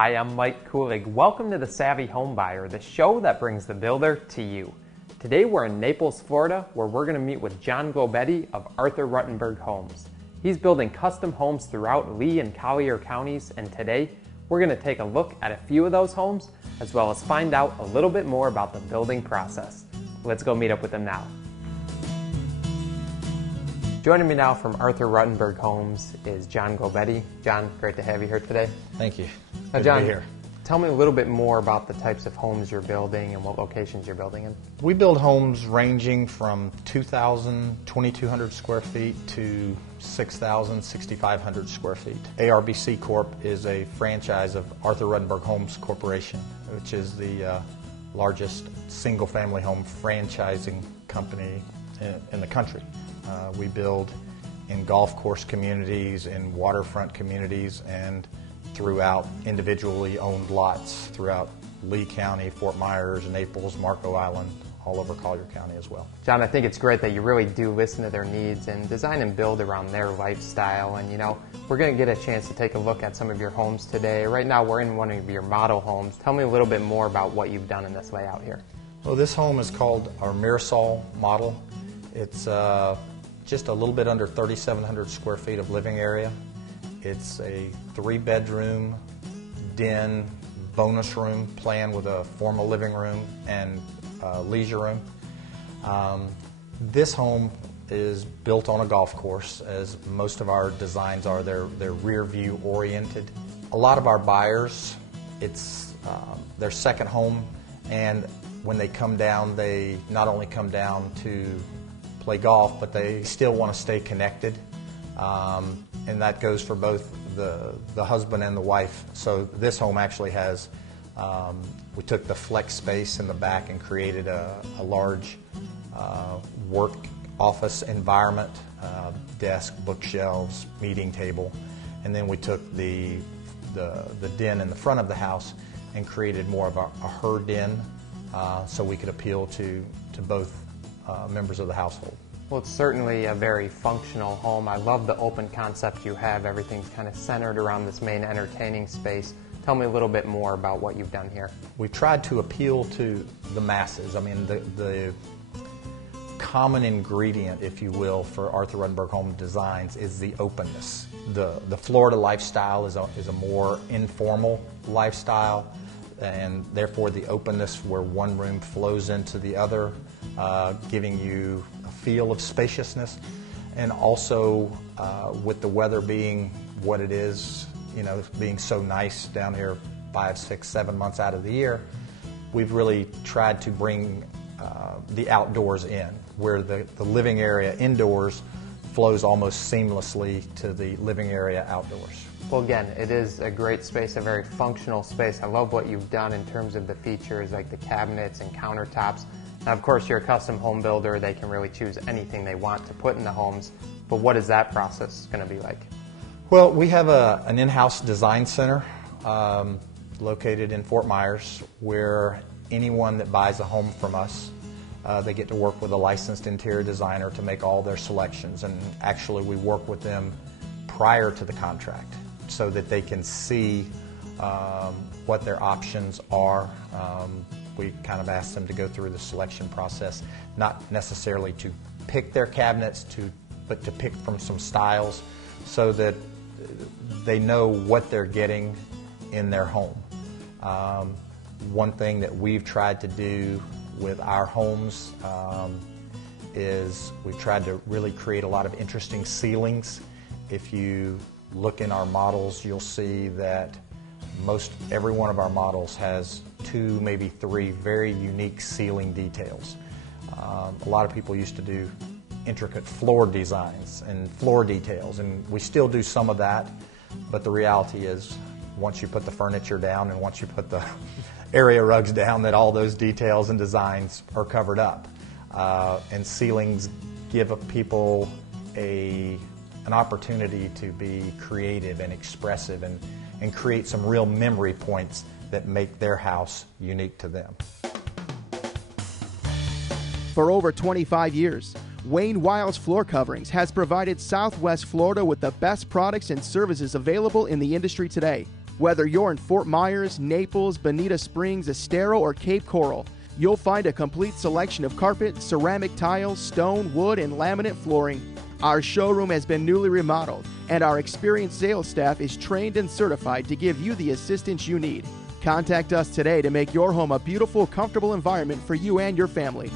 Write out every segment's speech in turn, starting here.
Hi, I'm Mike Kulig. Welcome to the Savvy Homebuyer, the show that brings the builder to you. Today we're in Naples, Florida, where we're going to meet with John Globetti of Arthur Ruttenberg Homes. He's building custom homes throughout Lee and Collier counties, and today we're going to take a look at a few of those homes, as well as find out a little bit more about the building process. Let's go meet up with him now. Joining me now from Arthur Ruttenberg Homes is John Globetti. John, great to have you here today. Thank you. Now, Good John, to be here. Tell me a little bit more about the types of homes you're building and what locations you're building in. We build homes ranging from 2,000, 2,200 square feet to 6,000, 6,500 square feet. Arbc Corp is a franchise of Arthur Ruttenberg Homes Corporation, which is the largest single-family home franchising company in the country. We build in golf course communities, in waterfront communities, and throughout individually owned lots throughout Lee County, Fort Myers, Naples, Marco Island, all over Collier County as well. John, I think it's great that you really do listen to their needs and design and build around their lifestyle. And you know, we're going to get a chance to take a look at some of your homes today. Right now we're in one of your model homes. Tell me a little bit more about what you've done in this layout here. Well, this home is called our Mirasol model. It's just a little bit under 3,700 square feet of living area. It's a 3-bedroom, den, bonus room plan with a formal living room and leisure room. This home is built on a golf course, as most of our designs are. They're rear view oriented. A lot of our buyers, it's their second home, and when they come down, they not only come down to play golf, but they still want to stay connected, and that goes for both the husband and the wife. So this home actually has, we took the flex space in the back and created a large work office environment, desk, bookshelves, meeting table, and then we took the den in the front of the house and created more of a her den, so we could appeal to both members of the household. Well, it's certainly a very functional home. I love the open concept you have. Everything's kind of centered around this main entertaining space. Tell me a little bit more about what you've done here. We tried to appeal to the masses. I mean, the common ingredient, if you will, for Arthur Ruttenberg Home Designs is the openness. The Florida lifestyle is a more informal lifestyle, and therefore the openness where one room flows into the other, giving you a feel of spaciousness, and also with the weather being what it is, you know, being so nice down here 5, 6, 7 months out of the year, we've really tried to bring the outdoors in, where the living area indoors flows almost seamlessly to the living area outdoors. Well, again, it is a great space, a very functional space. I love what you've done in terms of the features like the cabinets and countertops. Now, of course, you're a custom home builder. They can really choose anything they want to put in the homes. But what is that process going to be like? Well, we have an in-house design center located in Fort Myers, where anyone that buys a home from us, they get to work with a licensed interior designer to make all their selections. And actually, we work with them prior to the contract, so that they can see what their options are. We kind of ask them to go through the selection process, not necessarily to pick their cabinets, but to pick from some styles, so that they know what they're getting in their home. One thing that we've tried to do with our homes is we've tried to really create a lot of interesting ceilings. If you look in our models, you'll see that most every one of our models has 2, maybe 3 very unique ceiling details. A lot of people used to do intricate floor designs and floor details, and we still do some of that, but the reality is once you put the furniture down and once you put the area rugs down, that all those details and designs are covered up. And ceilings give people an opportunity to be creative and expressive and create some real memory points that make their house unique to them. For over 25 years, Wayne Wiles Floor Coverings has provided Southwest Florida with the best products and services available in the industry today. Whether you're in Fort Myers, Naples, Bonita Springs, Estero, or Cape Coral, you'll find a complete selection of carpet, ceramic tiles, stone, wood, and laminate flooring. Our showroom has been newly remodeled, and our experienced sales staff is trained and certified to give you the assistance you need. Contact us today to make your home a beautiful, comfortable environment for you and your family.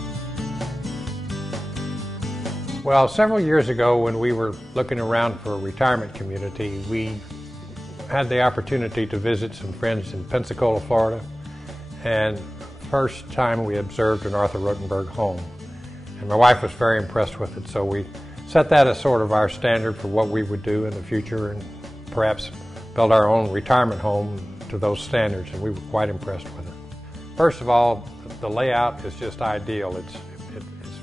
Well, several years ago when we were looking around for a retirement community, we had the opportunity to visit some friends in Pensacola, Florida, and first time we observed an Arthur Rutenberg home. And my wife was very impressed with it, so we set that as sort of our standard for what we would do in the future and perhaps build our own retirement home to those standards, and we were quite impressed with it. First of all, the layout is just ideal. It's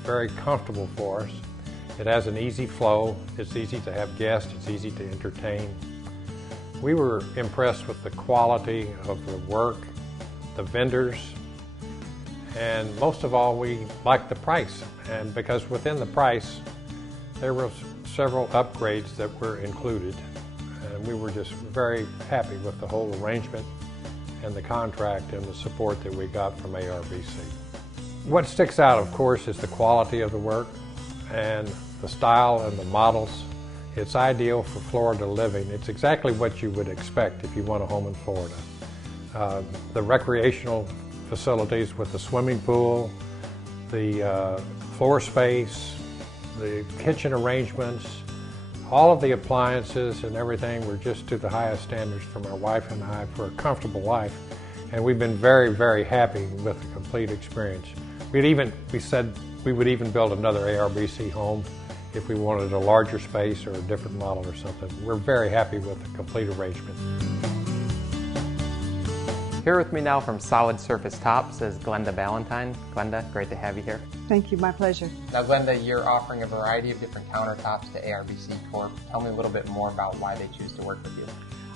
very comfortable for us. It has an easy flow. It's easy to have guests. It's easy to entertain. We were impressed with the quality of the work, the vendors, and most of all, we liked the price. And because within the price, there were several upgrades that were included. And we were just very happy with the whole arrangement and the contract and the support that we got from Arbc. What sticks out, of course, is the quality of the work and the style and the models. It's ideal for Florida living. It's exactly what you would expect if you want a home in Florida. The recreational facilities with the swimming pool, the floor space, the kitchen arrangements, all of the appliances and everything were just to the highest standards for my wife and I for a comfortable life. And we've been very, very happy with the complete experience. We said we would even build another Arbc home if we wanted a larger space or a different model or something. We're very happy with the complete arrangement. Here with me now from Solid Surface Tops is Glenda Ballantyne. Glenda, great to have you here. Thank you, my pleasure. Now Glenda, you're offering a variety of different countertops to Arbc Corp. Tell me a little bit more about why they choose to work with you.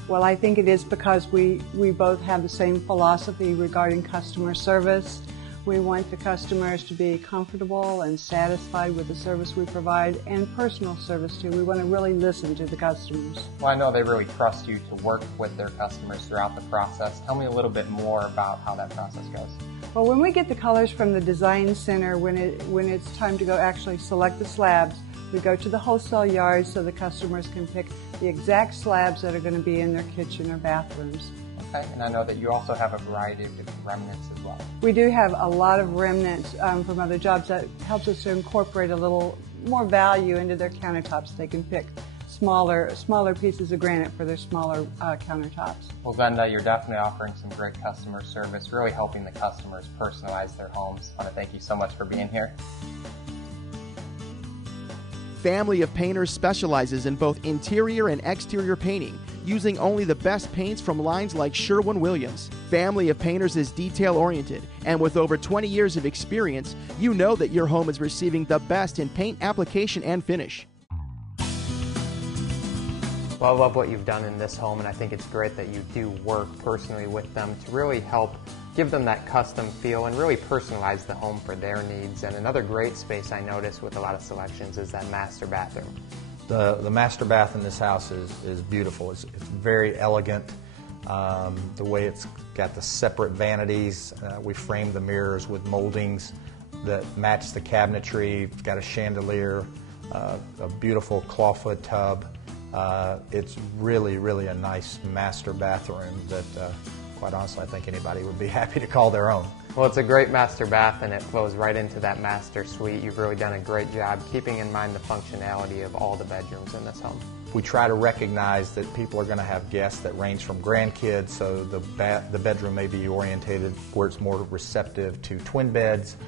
Well, I think it is because we both have the same philosophy regarding customer service. We want the customers to be comfortable and satisfied with the service we provide, and personal service too. We want to really listen to the customers. Well, I know they really trust you to work with their customers throughout the process. Tell me a little bit more about how that process goes. Well, when we get the colors from the design center, when it's time to go actually select the slabs, we go to the wholesale yard so the customers can pick the exact slabs that are going to be in their kitchen or bathrooms. Okay, and I know that you also have a variety of different remnants as well. We do have a lot of remnants from other jobs that helps us to incorporate a little more value into their countertops. They can pick smaller pieces of granite for their smaller countertops. Well, Glenda, you're definitely offering some great customer service, really helping the customers personalize their homes. I want to thank you so much for being here. Family of Painters specializes in both interior and exterior painting, using only the best paints from lines like Sherwin-Williams. Family of Painters is detail-oriented, and with over 20 years of experience, you know that your home is receiving the best in paint application and finish. Well, I love what you've done in this home, and I think it's great that you do work personally with them to really help give them that custom feel and really personalize the home for their needs. And another great space I noticed with a lot of selections is that master bathroom. The master bath in this house is beautiful. It's very elegant. The way it's got the separate vanities. We framed the mirrors with moldings that match the cabinetry. It's got a chandelier, a beautiful clawfoot tub. It's really, really a nice master bathroom that, quite honestly, I think anybody would be happy to call their own. Well, it's a great master bath, and it flows right into that master suite. You've really done a great job keeping in mind the functionality of all the bedrooms in this home. We try to recognize that people are going to have guests that range from grandkids, so the bedroom may be orientated where it's more receptive to twin beds,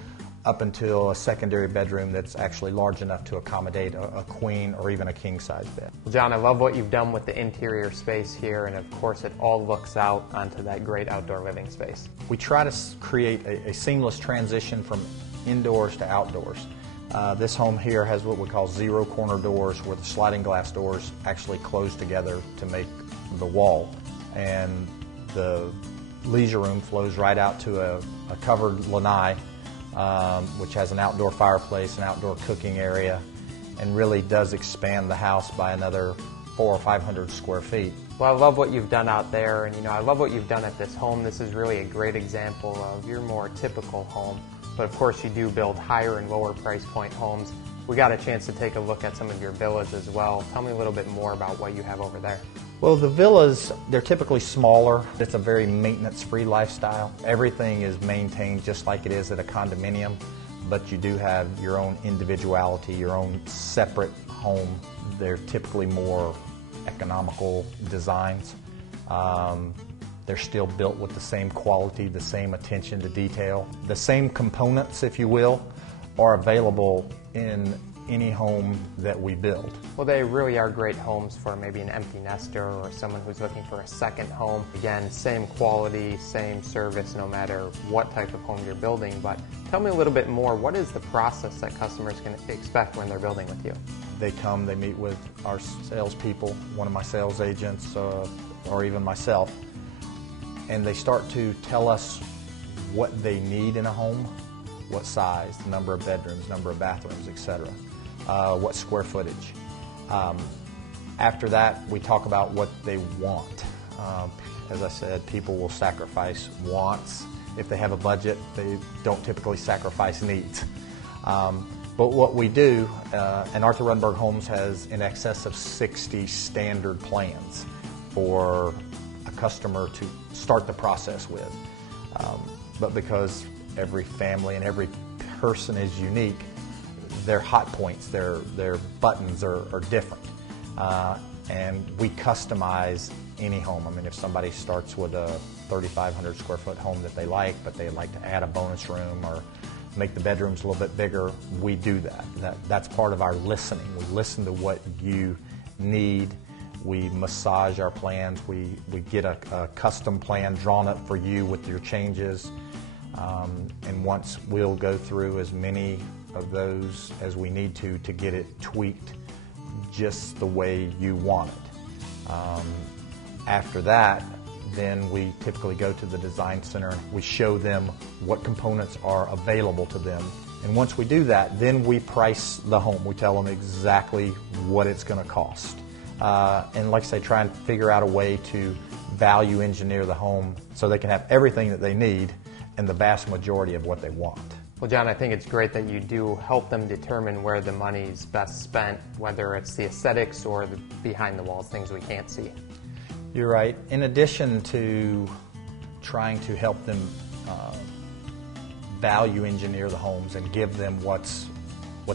up until a secondary bedroom that's actually large enough to accommodate a queen or even a king-size bed. Well, John, I love what you've done with the interior space here, and of course it all looks out onto that great outdoor living space. We try to create a seamless transition from indoors to outdoors. This home here has what we call zero corner doors, where the sliding glass doors actually close together to make the wall, and the leisure room flows right out to a covered lanai, which has an outdoor fireplace, an outdoor cooking area, and really does expand the house by another 400 or 500 square feet. Well, I love what you've done out there, and I love what you've done at this home. This is really a great example of your more typical home. But of course you do build higher and lower price point homes. We got a chance to take a look at some of your villas as well. Tell me a little bit more about what you have over there. Well, the villas, they're typically smaller. It's a very maintenance-free lifestyle. Everything is maintained just like it is at a condominium, but you do have your own individuality, your own separate home. They're typically more economical designs. They're still built with the same quality, the same attention to detail. The same components, if you will, are available in any home that we build. Well, they really are great homes for maybe an empty nester or someone who's looking for a second home. Again, same quality, same service, no matter what type of home you're building. But tell me a little bit more, what is the process that customers can expect when they're building with you? They come, they meet with our salespeople, one of my sales agents, or even myself, and they start to tell us what they need in a home, what size, the number of bedrooms, number of bathrooms, etc., what square footage. After that, we talk about what they want. As I said, people will sacrifice wants. If they have a budget, they don't typically sacrifice needs. But what we do, and Arthur Ruttenberg Homes has in excess of 60 standard plans for a customer to start the process with. But because every family and every person is unique, their hot points, their buttons are different. And we customize any home. I mean, if somebody starts with a 3,500 square foot home that they like, but they'd like to add a bonus room or make the bedrooms a little bit bigger, we do that. That's part of our listening. We listen to what you need. We massage our plans. We get a custom plan drawn up for you with your changes. And once we'll go through as many of those as we need to get it tweaked just the way you want it. After that, then we typically go to the design center. We show them what components are available to them. And once we do that, then we price the home. We tell them exactly what it's going to cost. And like I say, try and figure out a way to value engineer the home so they can have everything that they need and the vast majority of what they want. Well, John, I think it's great that you do help them determine where the money's best spent, whether it's the aesthetics or the behind-the-walls things we can't see. You're right. In addition to trying to help them value engineer the homes and give them what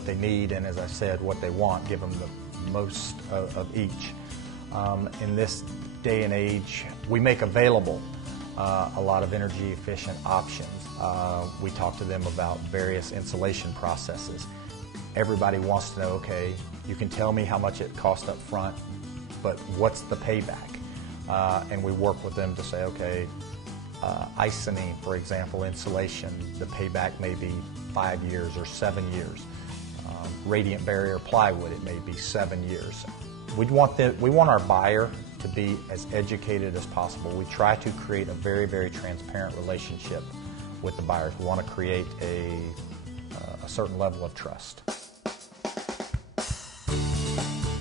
they need, and as I said, what they want, give them the most of each. In this day and age, we make available a lot of energy efficient options. We talk to them about various insulation processes. Everybody wants to know, okay, you can tell me how much it costs up front, but what's the payback? And we work with them to say, okay, isonine, for example, insulation, the payback may be 5 years or 7 years. Radiant barrier plywood, it may be 7 years. We want our buyer to be as educated as possible. We try to create a very, very transparent relationship with the buyers. We want to create a certain level of trust.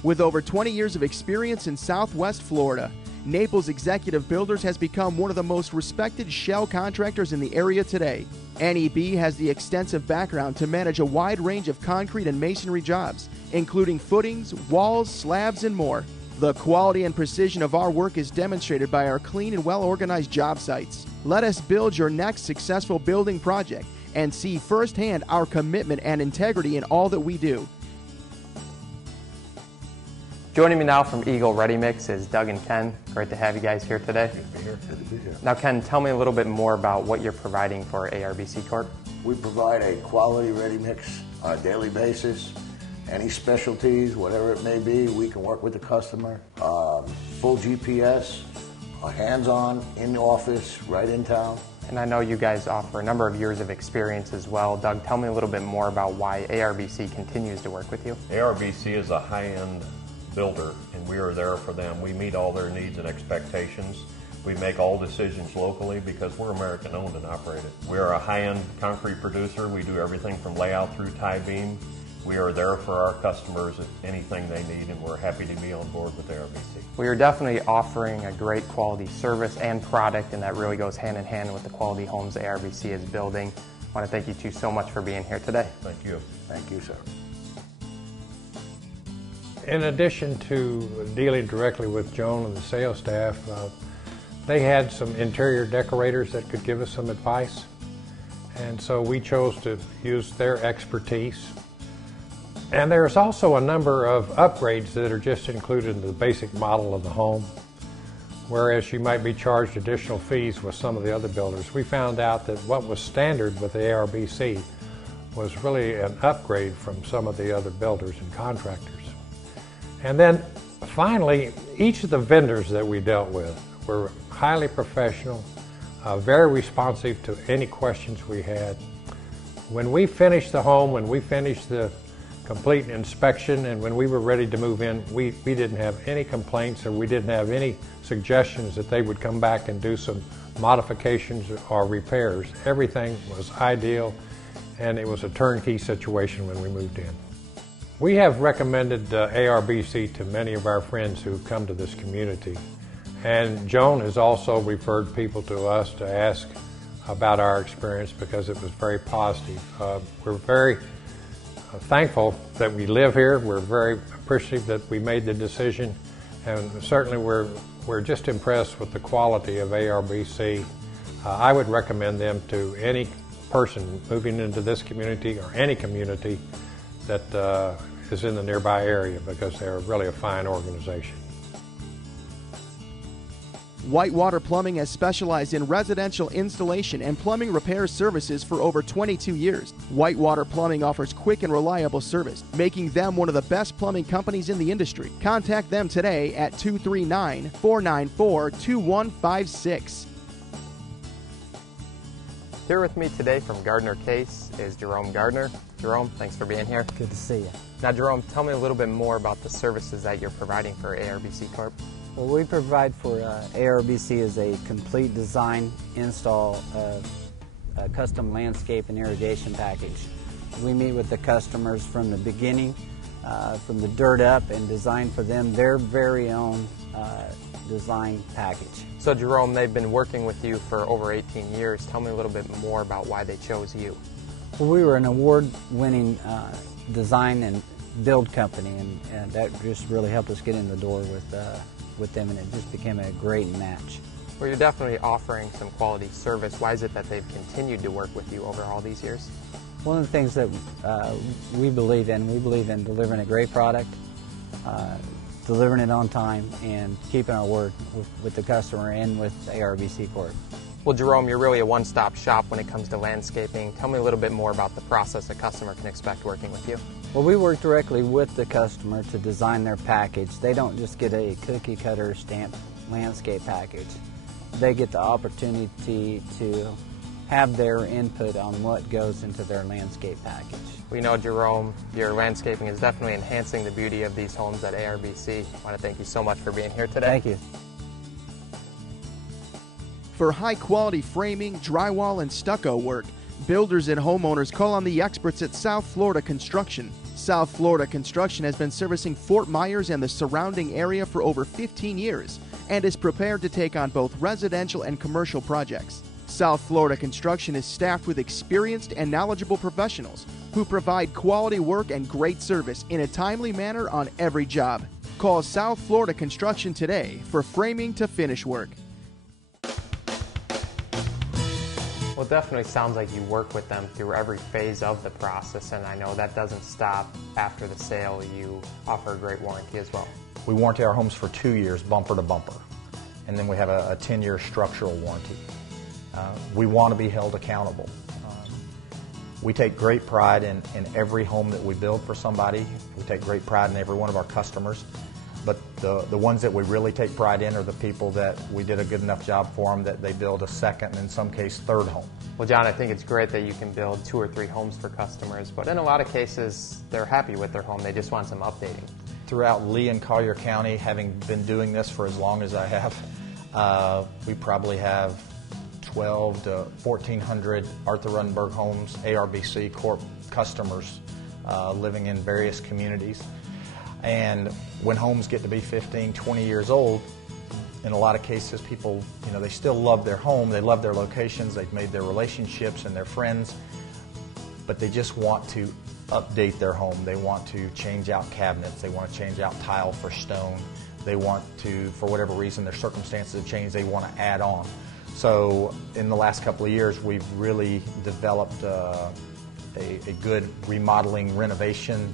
With over 20 years of experience in Southwest Florida, Naples Executive Builders has become one of the most respected shell contractors in the area today. NEB has the extensive background to manage a wide range of concrete and masonry jobs, including footings, walls, slabs, and more. The quality and precision of our work is demonstrated by our clean and well-organized job sites. Let us build your next successful building project and see firsthand our commitment and integrity in all that we do. Joining me now from Eagle Ready Mix is Doug and Ken. Great to have you guys here today. Good to be here. Good to be here. Now, Ken, tell me a little bit more about what you're providing for Arbc Corp. We provide a quality ready mix on a daily basis. Any specialties, whatever it may be, we can work with the customer. Full GPS, hands-on, in the office, right in town. And I know you guys offer a number of years of experience as well. Doug, tell me a little bit more about why Arbc continues to work with you. Arbc is a high-end builder, and we are there for them. We meet all their needs and expectations. We make all decisions locally because we're American owned and operated. We are a high-end concrete producer. We do everything from layout through tie beam. We are there for our customers at anything they need, and we're happy to be on board with Arbc. We are definitely offering a great quality service and product, and that really goes hand in hand with the quality homes Arbc is building. I want to thank you two so much for being here today. Thank you. Thank you, sir. In addition to dealing directly with Joan and the sales staff, they had some interior decorators that could give us some advice. And so we chose to use their expertise. And there's also a number of upgrades that are just included in the basic model of the home. Whereas you might be charged additional fees with some of the other builders, we found out that what was standard with the Arbc was really an upgrade from some of the other builders and contractors. And then finally, each of the vendors that we dealt with were highly professional, very responsive to any questions we had. When we finished the home, when we finished the complete inspection, and when we were ready to move in, we didn't have any complaints, or we didn't have any suggestions that they would come back and do some modifications or repairs. Everything was ideal, and it was a turnkey situation when we moved in. We have recommended Arbc to many of our friends who come to this community. And Joan has also referred people to us to ask about our experience because it was very positive. We're very thankful that we live here. We're very appreciative that we made the decision. And certainly we're just impressed with the quality of Arbc. I would recommend them to any person moving into this community or any community that is in the nearby area, because they're really a fine organization. Whitewater Plumbing has specialized in residential installation and plumbing repair services for over 22 years. Whitewater Plumbing offers quick and reliable service, making them one of the best plumbing companies in the industry. Contact them today at 239-494-2156. Here with me today from Gardner Case is Jerome Gardner. Jerome, thanks for being here. Good to see you. Now Jerome, tell me a little bit more about the services that you're providing for Arbc Corp. Well, we provide for Arbc is a complete design, install of a custom landscape and irrigation package. We meet with the customers from the beginning, from the dirt up, and design for them their very own design package. So Jerome, they've been working with you for over 18 years. Tell me a little bit more about why they chose you. Well, we were an award-winning design and build company, and that just really helped us get in the door with them, and it just became a great match. Well, you're definitely offering some quality service. Why is it that they've continued to work with you over all these years? One of the things that we believe in delivering a great product, delivering it on time, and keeping our word with the customer and with Arbc Corp. Well, Jerome, you're really a one-stop shop when it comes to landscaping. Tell me a little bit more about the process a customer can expect working with you. Well, we work directly with the customer to design their package. They don't just get a cookie-cutter stamped landscape package. They get the opportunity to have their input on what goes into their landscape package. We know, Jerome, your landscaping is definitely enhancing the beauty of these homes at Arbc. I want to thank you so much for being here today. Thank you. For high-quality framing, drywall, and stucco work, builders and homeowners call on the experts at South Florida Construction. South Florida Construction has been servicing Fort Myers and the surrounding area for over 15 years and is prepared to take on both residential and commercial projects. South Florida Construction is staffed with experienced and knowledgeable professionals who provide quality work and great service in a timely manner on every job. Call South Florida Construction today for framing to finish work. Well, it definitely sounds like you work with them through every phase of the process, and I know that doesn't stop after the sale. You offer a great warranty as well. We warranty our homes for 2 years, bumper to bumper, and then we have a 10-year structural warranty. We want to be held accountable. We take great pride in every home that we build for somebody. We take great pride in every one of our customers. But the ones that we really take pride in are the people that we did a good enough job for them that they build a second and in some case third home. Well, John, I think it's great that you can build 2 or 3 homes for customers, but in a lot of cases, they're happy with their home. They just want some updating. Throughout Lee and Collier County, having been doing this for as long as I have, we probably have 12 to 1,400 Arthur Ruttenberg Homes, Arbc Corp customers living in various communities. And when homes get to be 15, 20 years old, in a lot of cases, people, they still love their home, they love their locations, they've made their relationships and their friends, but they just want to update their home. They want to change out cabinets, they want to change out tile for stone, they want to, for whatever reason, their circumstances have changed, they want to add on. So in the last couple of years, we've really developed a good remodeling renovation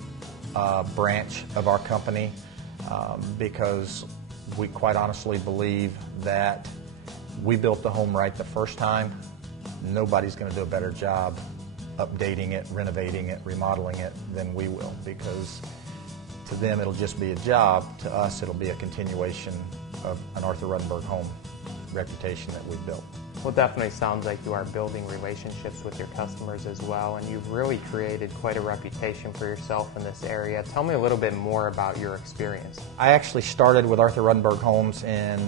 branch of our company because we quite honestly believe that we built the home right the first time. Nobody's going to do a better job updating it, renovating it, remodeling it than we will, because to them it'll just be a job. To us it'll be a continuation of an Arthur Ruttenberg home reputation that we've built. Well, it definitely sounds like you are building relationships with your customers as well, and you've really created quite a reputation for yourself in this area. Tell me a little bit more about your experience. I actually started with Arthur Ruttenberg Homes in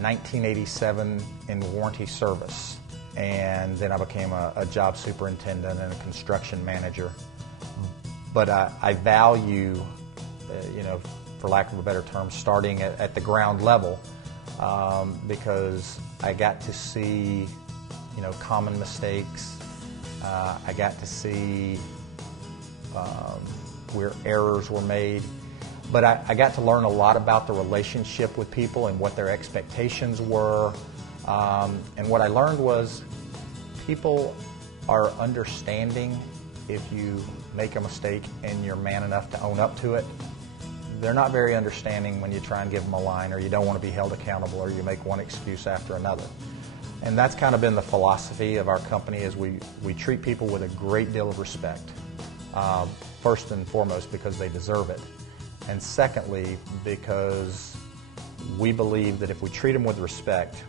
1987 in warranty service, and then I became a job superintendent and a construction manager. But I value, for lack of a better term, starting at the ground level because I got to see, common mistakes. I got to see where errors were made. But I got to learn a lot about the relationship with people and what their expectations were. And what I learned was people are understanding if you make a mistake and you're man enough to own up to it. They're not very understanding when you try and give them a line, or you don't want to be held accountable, or you make one excuse after another. And that's kind of been the philosophy of our company, is we treat people with a great deal of respect. First and foremost because they deserve it. And secondly, because we believe that if we treat them with respect,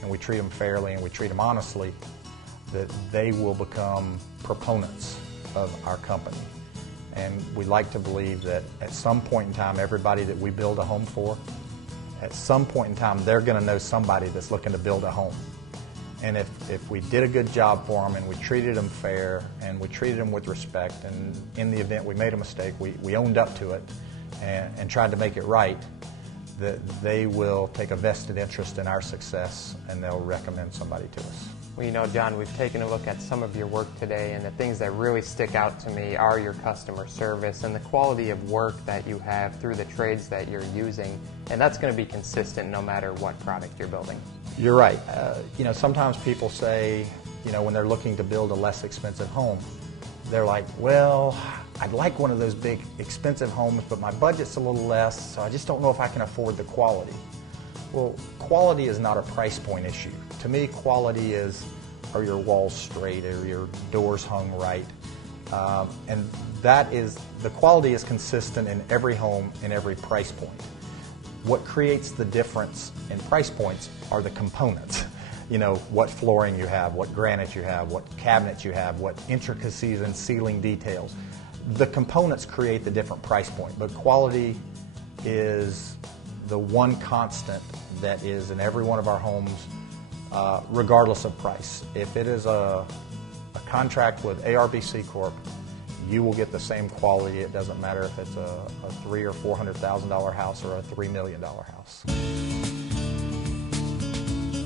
and we treat them fairly, and we treat them honestly, that they will become proponents of our company. And we like to believe that at some point in time, everybody that we build a home for, at some point in time, they're going to know somebody that's looking to build a home. And if we did a good job for them, and we treated them fair, and we treated them with respect, and in the event we made a mistake, we owned up to it and tried to make it right, that they will take a vested interest in our success, and they'll recommend somebody to us. Well, John, we've taken a look at some of your work today, and the things that really stick out to me are your customer service and the quality of work that you have through the trades that you're using, and that's going to be consistent no matter what product you're building. You're right. Sometimes people say, when they're looking to build a less expensive home, they're like, well, I'd like one of those big expensive homes, but my budget's a little less, so I just don't know if I can afford the quality. Well, quality is not a price point issue. To me, quality is, are your walls straight, are your doors hung right? And the quality is consistent in every home, in every price point. What creates the difference in price points are the components. What flooring you have, what granite you have, what cabinets you have, what intricacies and ceiling details. The components create the different price point, but quality is the one constant that is in every one of our homes, regardless of price. If it is a contract with Arbc Corp, you will get the same quality. It doesn't matter if it's a $300,000 or $400,000 house or a $3 million house.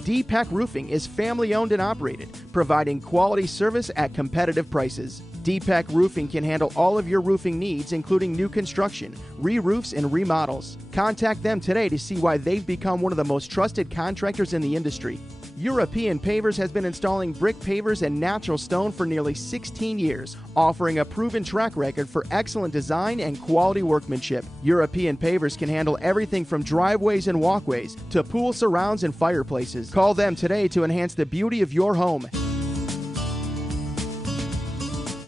D-Pack Roofing is family owned and operated, providing quality service at competitive prices. D-Pack Roofing can handle all of your roofing needs, including new construction, re-roofs, and remodels. Contact them today to see why they've become one of the most trusted contractors in the industry. European Pavers has been installing brick pavers and natural stone for nearly 16 years, offering a proven track record for excellent design and quality workmanship. European Pavers can handle everything from driveways and walkways to pool surrounds and fireplaces. Call them today to enhance the beauty of your home.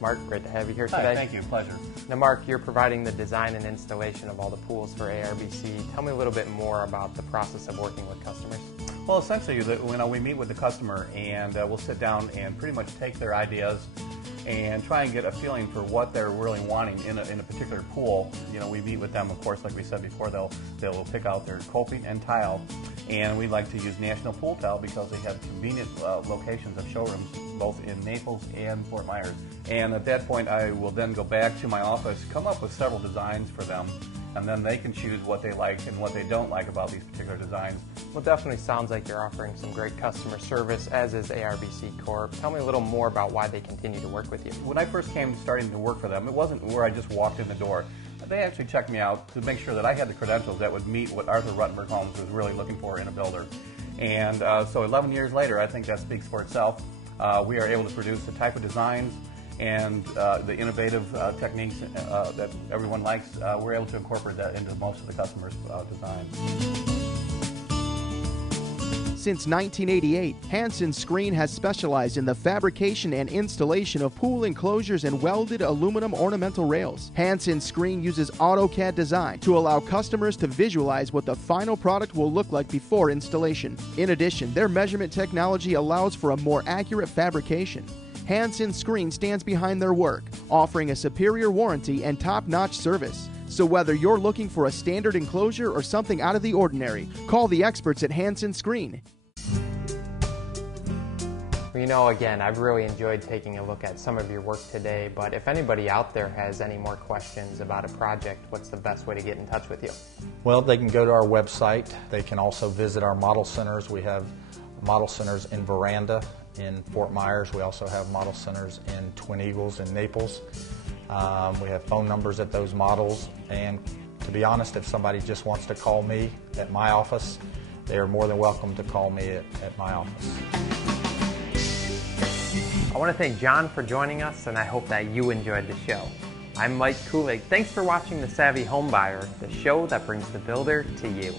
Mark, great to have you here today. Hi, thank you. Pleasure. Now, Mark, you're providing the design and installation of all the pools for Arbc. Tell me a little bit more about the process of working with customers. Well, essentially, we meet with the customer, and we'll sit down and pretty much take their ideas and try and get a feeling for what they're really wanting in a particular pool. We meet with them, of course, like we said before. They'll pick out their coping and tile, And we like to use National Pool Towel because they have convenient locations of showrooms both in Naples and Fort Myers. And at that point, I will then go back to my office, come up with several designs for them, and then they can choose what they like and what they don't like about these particular designs. Well, it definitely sounds like you're offering some great customer service, as is ARBC Corp. Tell me a little more about why they continue to work with you. When I first came starting to work for them, it wasn't where I just walked in the door. They actually checked me out to make sure that I had the credentials that would meet what Arthur Ruttenberg Homes was really looking for in a builder. And so 11 years later, I think that speaks for itself. We are able to produce the type of designs and the innovative techniques that everyone likes. We're able to incorporate that into most of the customers' designs. Since 1988, Hansen Screen has specialized in the fabrication and installation of pool enclosures and welded aluminum ornamental rails. Hansen Screen uses AutoCAD design to allow customers to visualize what the final product will look like before installation. In addition, their measurement technology allows for a more accurate fabrication. Hansen Screen stands behind their work, offering a superior warranty and top-notch service. So whether you're looking for a standard enclosure or something out of the ordinary, call the experts at Hansen Screen. Well, again, I've really enjoyed taking a look at some of your work today, but if anybody out there has any more questions about a project, what's the best way to get in touch with you? Well, they can go to our website. They can also visit our model centers. We have model centers in Veranda in Fort Myers. We also have model centers in Twin Eagles in Naples. We have phone numbers at those models, and to be honest, if somebody just wants to call me at my office, they are more than welcome to call me at my office. I want to thank John for joining us, and I hope that you enjoyed the show. I'm Mike Kulig. Thanks for watching The Savvy Homebuyer, the show that brings the builder to you.